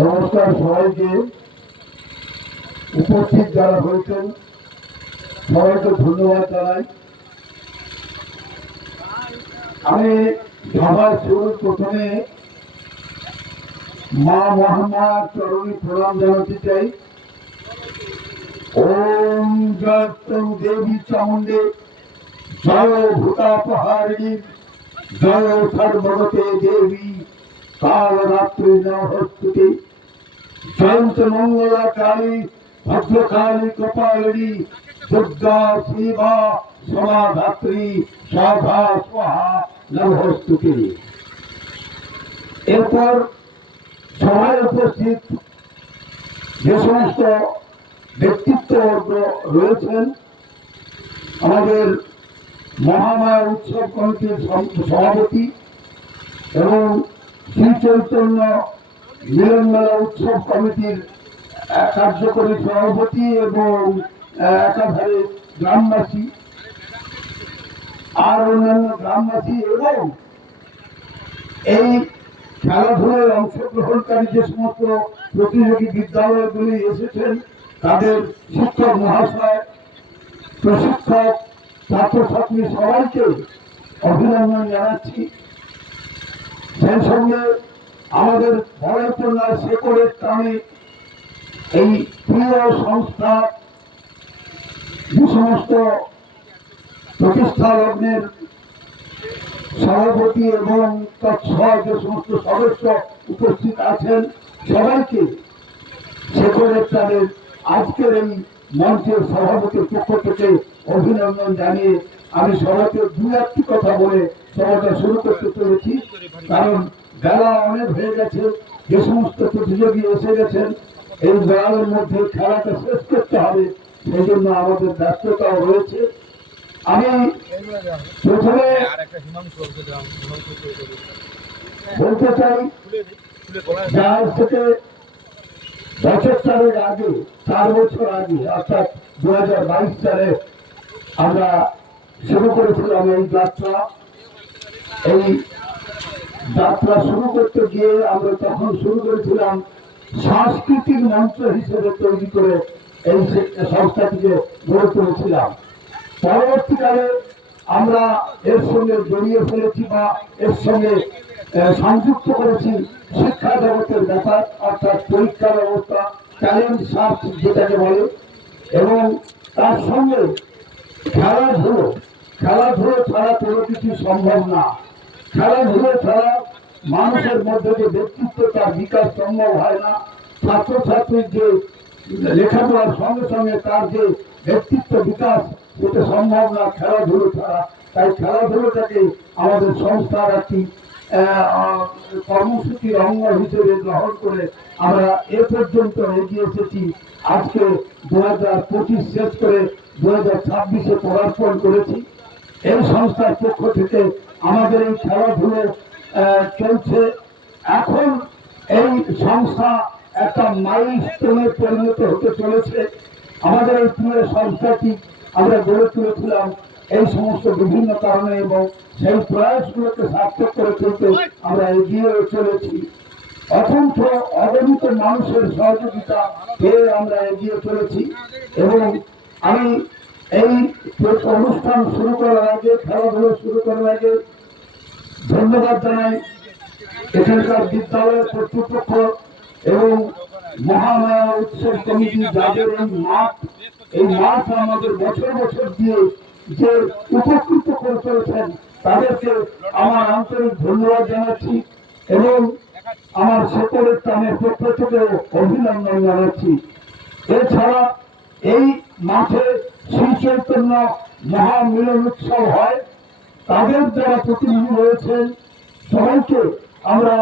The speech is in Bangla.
নমস্কার সবাইকে, উপস্থিত যারা হয়েছেন সবাইকে ধন্যবাদ জানাই। আমি সবার শুরুর প্রথমে মা মহামায়ার চরণে প্রণাম জানাতে চাই। ওম জয়ত্রং দেবী চামুণ্ডে জয় ভূতাপহারিণী জয় সর্বগতে দেবী কালরাত্রি নমস্তুতে। জয়ন্ত মঙ্গলা কালী ভদ্রকালী কপালিনী দুর্গা শিবা সমাধাত্রী সাধা স্বাহা নমস্তুতে। এরপর সভায় উপস্থিত যে সমস্ত ব্যক্তিত্ববর্গ রয়েছেন, আমাদের মহামায়া উৎসব কমিটির সভাপতি এবং শ্রী চৈতন্য মিলন মেলা উৎসব কমিটির কার্যকরী সভাপতি এবং একাধারে গ্রামবাসী আর অন্যান্য গ্রামবাসী এবং এই খেলাধুলায় অংশগ্রহণকারী যে সমস্ত প্রতিযোগী বিদ্যালয়গুলি এসেছেন তাদের শিক্ষক মহাশয়, প্রশিক্ষক, ছাত্রছাত্রী সবাইকে অভিনন্দন জানাচ্ছি। সেই সঙ্গে আমাদের বড়াইকন্যা শেকড়ের টানে এই প্রিয় সংস্থা যে সমস্ত প্রতিষ্ঠা লগ্নের সভাপতি এবং তৎসহ যে সমস্ত সদস্য উপস্থিত আছেন সবাইকে শেকড়ের টানের আজকের এই মঞ্চের সভাপতির পক্ষ থেকে অভিনন্দন জানিয়ে আমি সবাইকে দু একটি কথা বলে সভাটা শুরু করতে চলেছি, কারণ বেলা অনেক হয়ে গেছে। যে সমস্ত প্রতিযোগী এসে গেছেন, এই বেলার মধ্যে খেলাটা শেষ করতে হবে, সেই জন্য আমাদের ব্যস্ততাও রয়েছে। আমি প্রথমে বলতে চাই, আজ থেকে বছর চারের আগে, 4 বছর আগে অর্থাৎ 2022 সালে আমরা শুরু করেছিলাম এই যাত্রা। এই যাত্রা শুরু করতে গিয়ে আমরা তখন শুরু করেছিলাম সাংস্কৃতিক মঞ্চ হিসেবে তৈরি করে এই সংস্থাটিকে গড়ে তুলেছিলাম। পরবর্তীকালে আমরা এর সঙ্গে জড়িয়ে ফেলেছি বা এর সঙ্গে সংযুক্ত করেছি শিক্ষা জগতের ব্যাপার, অর্থাৎ পরীক্ষা ব্যবস্থা, ট্যালেন্ট সার্চ যেটাকে বলে, এবং তার সঙ্গে খেলাধুলো ছাড়া কোনো কিছু সম্ভব না। খেলাধুলো ছাড়া মানুষের মধ্যে যে ব্যক্তিত্ব তার বিকাশ সম্ভব হয় না। ছাত্রছাত্রীর যে লেখাপড়ার সঙ্গে সঙ্গে তার যে ব্যক্তিত্ব বিকাশ সেটা সম্ভব না খেলাধুলো ছাড়া। তাই খেলাধুলোটাকে আমাদের সংস্থার একটি কর্মসূচির অঙ্গ হিসেবে গ্রহণ করে আমরা এ পর্যন্ত এগিয়ে এসেছি। আজকে 2025 শেষ করে 2026-এ পদার্পণ করেছি। এই সংস্থার পক্ষ থেকে আমাদের এই খেলাধুলো চলছে। এখন এই সংস্থা একটা মাইলস্টোনে পরিণত হতে চলেছে। আমাদের এই প্রিয় সংস্থাটি আমরা গড়ে তুলেছিলাম এই সমস্ত বিভিন্ন কারণে, এবং সেই প্রয়াসগুলোকে সার্থক করে তুলতে আমরা এগিয়ে চলেছি। অসংখ্য অগণিত মানুষের সহযোগিতা পেয়ে আমরা এগিয়ে চলেছি। এবং আমি এই অনুষ্ঠান শুরু করার আগে, খেলাধুলো শুরু করার আগে ধন্যবাদ জানাই এখানকার বিদ্যালয়ের কর্তৃপক্ষ এবং মহামায়া উৎসব কমিটি, যাদের এই মাঠ আমাদের বছর বছর দিয়ে যে উপকৃত করে চলেছেন তাদেরকে আমার আন্তরিক ধন্যবাদ জানাচ্ছি এবং আমার শেকড়ের টানের পক্ষ থেকে অভিনন্দন জানাচ্ছি। এছাড়া এই মাঠে শ্রী চৈতন্য মহামিলন উৎসব হয়, তাদের যারা প্রতিনিধি রয়েছেন সবাইকে আমরা